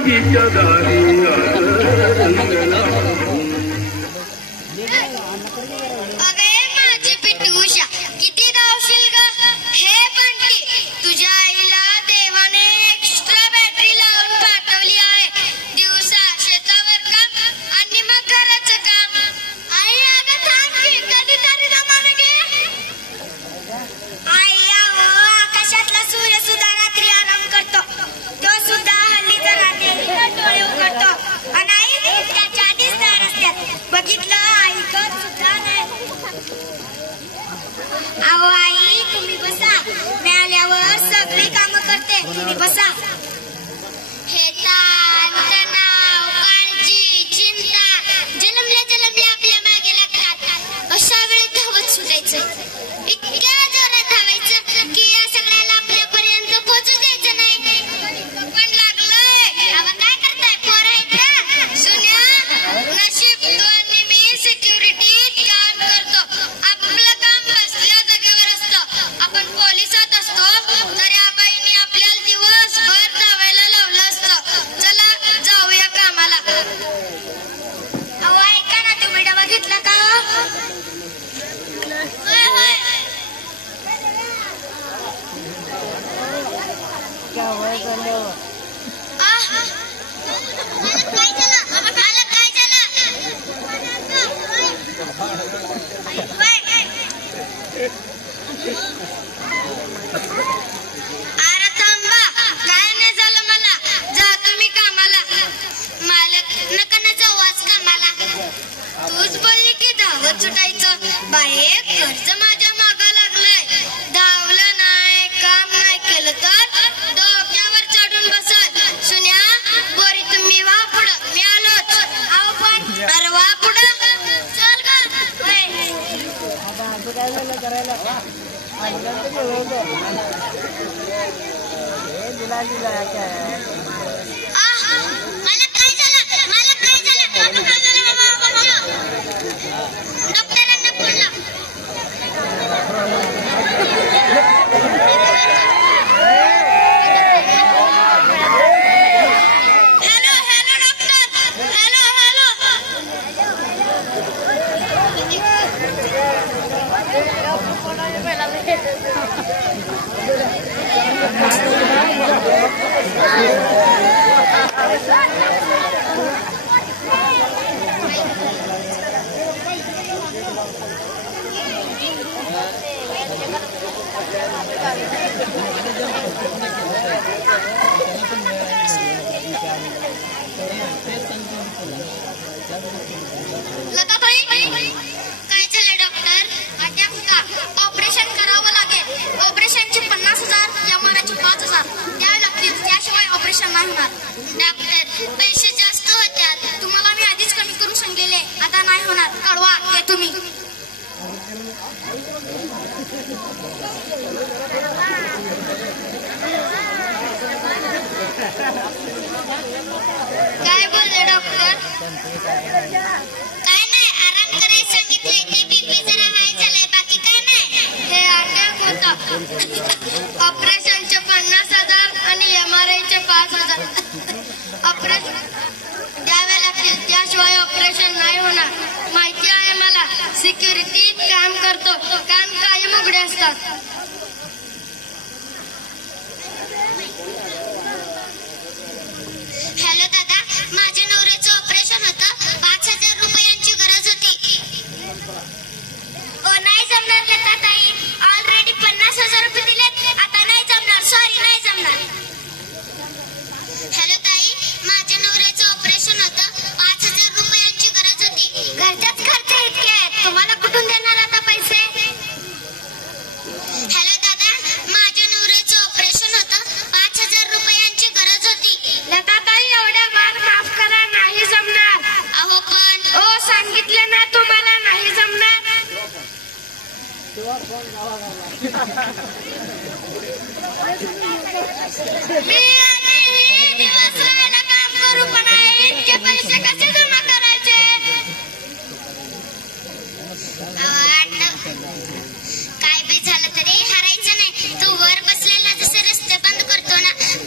नदीच्या दारी रंगला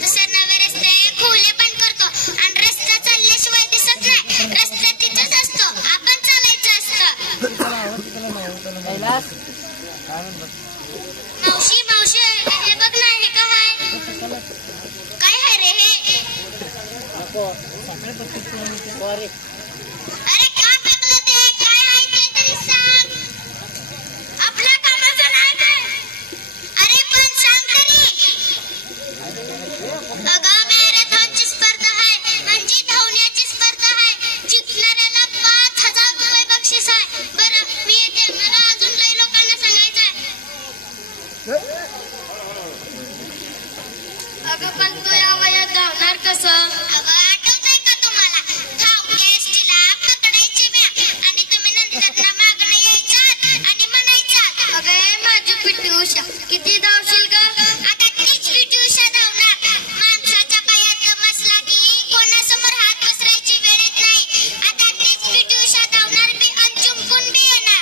तसे नवे रस्ते खुले पण करतो अरे का फेकलं ते काय आहे ते तरी सांग. आपल्या कामाचं नाही ते. अरे पण सांग तरी. अगं मॅरेथॉनची स्पर्धा आहे म्हणजे धावण्याची स्पर्धा आहे. जिंकणाऱ्याला 5,000 रुपये बक्षीस आहे. बरं मी येते, मला अजून काही लोकांना सांगायचं आहे. अगं पण तू या वयात धावणार कसं? अगं आठवतंय का तुम्हाला? धावत्या एसटीला पकडायची बॅग आणि तुम्ही नंतर मागणं यायचात आणि म्हणायचात, अगं माझी पिटी उषा किती धावशील ग? आता तीच पिटी उषा धावणार. माणसाच्या पायात बसला की कोणासमोर हात पसरायची वेळ येत नाही. आता तीच पिटी उषा धावणार बी आणि जिंकून बी येणार.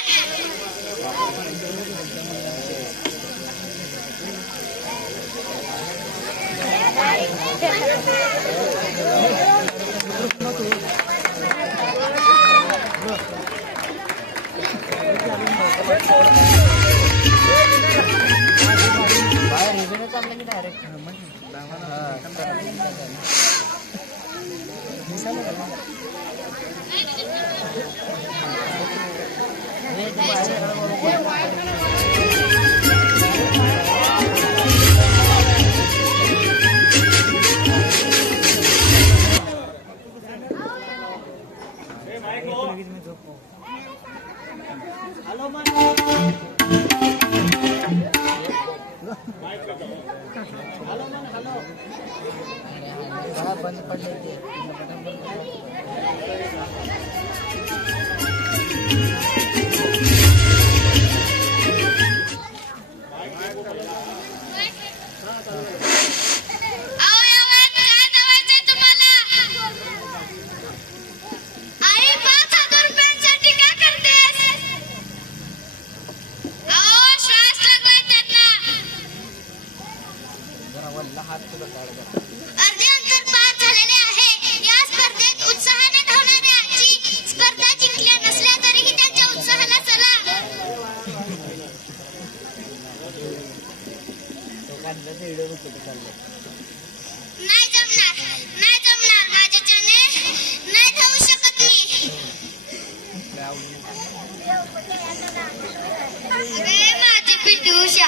बंद पडले ते अर्धे अंतर पार झालेले आहे. या स्पर्धेत उत्साहाने धावणाऱ्याची स्पर्धा जिंकल्या नसल्या तरीही त्यांच्या उत्साहाला चला. नाही जमणार, नाही जमणार. माझ्याच्याने नाही धावू शकत मी. अरे माझी पिटी उषा